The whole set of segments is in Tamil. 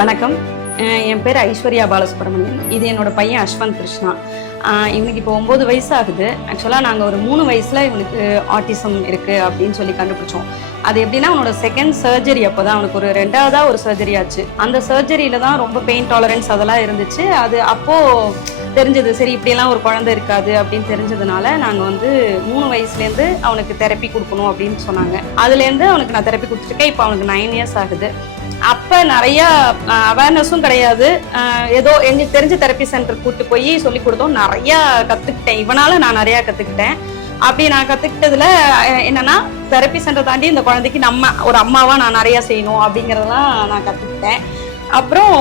வணக்கம். என் பேர் ஐஸ்வர்யா பாலசுப்ரமணியன். இது என்னோட பையன் அஸ்வந்த் கிருஷ்ணா. இவனுக்கு இப்போ 9 வயசு ஆகுது. ஆக்சுவலாக நாங்கள் ஒரு 3 வயசில் இவனுக்கு ஆட்டிசம் இருக்குது அப்படின்னு சொல்லி கண்டுபிடிச்சோம். அது எப்படின்னா அவனோட செகண்ட் சர்ஜரி அப்போ தான் அவனுக்கு ஒரு 2ஆவதாக ஒரு சர்ஜரி ஆச்சு. அந்த சர்ஜரியில் தான் ரொம்ப பெயின் டாலரன்ஸ் அதெல்லாம் இருந்துச்சு. அது அப்போது தெரிஞ்சது, சரி இப்படியெல்லாம் ஒரு குழந்தை இருக்காது அப்படின்னு தெரிஞ்சதுனால நாங்கள் வந்து 3 வயசுலேருந்து அவனுக்கு தெரப்பி கொடுக்கணும் அப்படின்னு சொன்னாங்க. அதுலேருந்து அவனுக்கு நான் தெரப்பி கொடுத்துருக்கேன். இப்போ அவனுக்கு 9 இயர்ஸ் ஆகுது. அப்போ நிறையா அவேர்னஸும் கிடையாது. ஏதோ எங்களுக்கு தெரிஞ்ச தெரப்பி சென்டர் கூப்பிட்டு போய் சொல்லி கொடுத்தோம். நிறையா கற்றுக்கிட்டேன். இவனால் நான் நிறையா கற்றுக்கிட்டேன். அப்படி நான் கற்றுக்கிட்டதுல என்னென்னா, தெரப்பி சென்டர் தாண்டி இந்த குழந்தைக்கு நம்ம ஒரு அம்மாவாக நான் நிறையா செய்யணும் அப்படிங்கிறதெல்லாம் நான் கற்றுக்கிட்டேன். அப்புறம்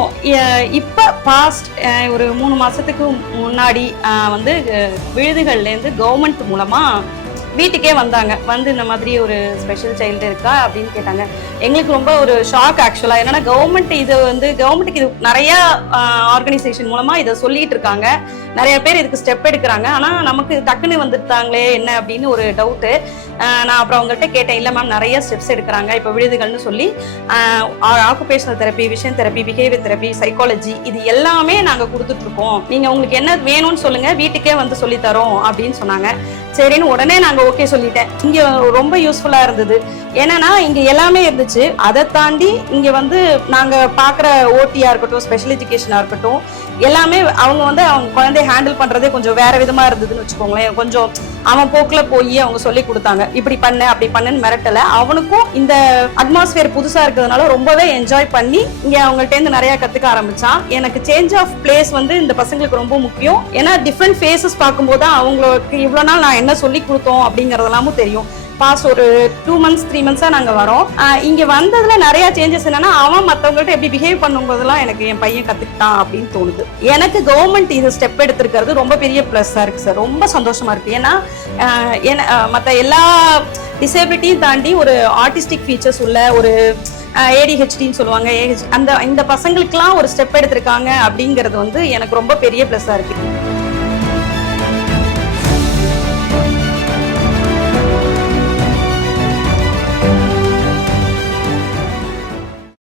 இப்போ பாஸ்ட் ஒரு 3 மாதத்துக்கு முன்னாடி வந்து விழுதுகள்லேருந்து கவர்மெண்ட் மூலமாக வீட்டுக்கே வந்தாங்க. வந்து இந்த மாதிரி ஒரு ஸ்பெஷல் சைல்டு இருக்கா அப்படின்னு கேட்டாங்க. எங்களுக்கு ரொம்ப ஒரு ஷாக் ஆக்சுவலாக. என்னன்னா கவர்மெண்ட்டுக்கு இது நிறையா ஆர்கனைசேஷன் மூலமாக இதை சொல்லிட்டு இருக்காங்க. நிறைய பேர் இதுக்கு ஸ்டெப் எடுக்கிறாங்க. ஆனால் நமக்கு டக்குன்னு வந்துட்டாங்களே என்ன அப்படின்னு ஒரு டவுட்டு. நான் அப்புறம் அவங்கள்ட்ட கேட்டேன். இல்லை மேம், நிறைய ஸ்டெப்ஸ் எடுக்கிறாங்க இப்போ விழுதுகள்னு சொல்லி. Occupational therapy, vision therapy, behaviour therapy, psychology, இது எல்லாமே நாங்கள் கொடுத்துட்ருக்கோம். நீங்கள் உங்களுக்கு என்ன வேணும்னு சொல்லுங்கள், வீட்டுக்கே வந்து சொல்லித்தரோம் அப்படின்னு சொன்னாங்க. சரின்னு உடனே நாங்கள் ஓகே சொல்லிட்டேன். இங்கே ரொம்ப யூஸ்ஃபுல்லாக இருந்தது. என்னன்னா இங்கே எல்லாமே இருந்துச்சு. அதை தாண்டி இங்கே வந்து நாங்கள் பார்க்குற ஓடியாக இருக்கட்டும், ஸ்பெஷல் எஜுகேஷனாக இருக்கட்டும், எல்லாமே அவங்க வந்து அவங்க குழந்தைய ஹேண்டில் பண்ணுறதே கொஞ்சம் வேற விதமாக இருந்ததுன்னு வச்சுக்கோங்களேன். கொஞ்சம் அவன் போக்கில் போய் அவங்க சொல்லி கொடுத்தாங்க. இப்படி பண்ணு அப்படி பண்ணுன்னு மிரட்டலை. அவனுக்கும் இந்த அட்மாஸ்பியர் புதுசாக இருக்கிறதுனால ரொம்பவே என்ஜாய் பண்ணி இங்கே அவங்கள்ட்டேருந்து நிறையா கற்றுக்க ஆரம்பிச்சான். எனக்கு சேஞ்ச் ஆஃப் பிளேஸ் வந்து இந்த பசங்களுக்கு ரொம்ப முக்கியம். ஏன்னா டிஃப்ரெண்ட் ஃபேஸஸ் பார்க்கும்போது தான் அவங்களுக்கு இவ்வளோ நாள் நான் என்ன சொல்லி கொடுத்தோம் அப்படிங்கிறதெல்லாமும் தெரியும். பாஸ்ட் ஒரு 2 months 3 months நாங்கள் வரோம். இங்கே வந்ததுல நிறைய சேஞ்சஸ் என்னன்னா, அவன் மற்றவங்கள்ட்ட எப்படி பிஹேவ் பண்ணும்போதெல்லாம் எனக்கு என் பையன் கற்றுக்கிட்டான் அப்படின்னு தோணுது. எனக்கு கவர்மெண்ட் இது ஸ்டெப் எடுத்திருக்கிறது ரொம்ப பெரிய ப்ளஸ்ஸாக இருக்குது சார். ரொம்ப சந்தோஷமா இருக்குது. ஏன்னா மற்ற எல்லா டிசேபிலிட்டியும் தாண்டி ஒரு ஆர்டிஸ்டிக் ஃபீச்சர்ஸ் உள்ள ஒரு ADHDன்னு சொல்லுவாங்க, இந்த பசங்களுக்கெல்லாம் ஒரு ஸ்டெப் எடுத்திருக்காங்க அப்படிங்கிறது வந்து எனக்கு ரொம்ப பெரிய ப்ளஸ்ஸாக இருக்குது.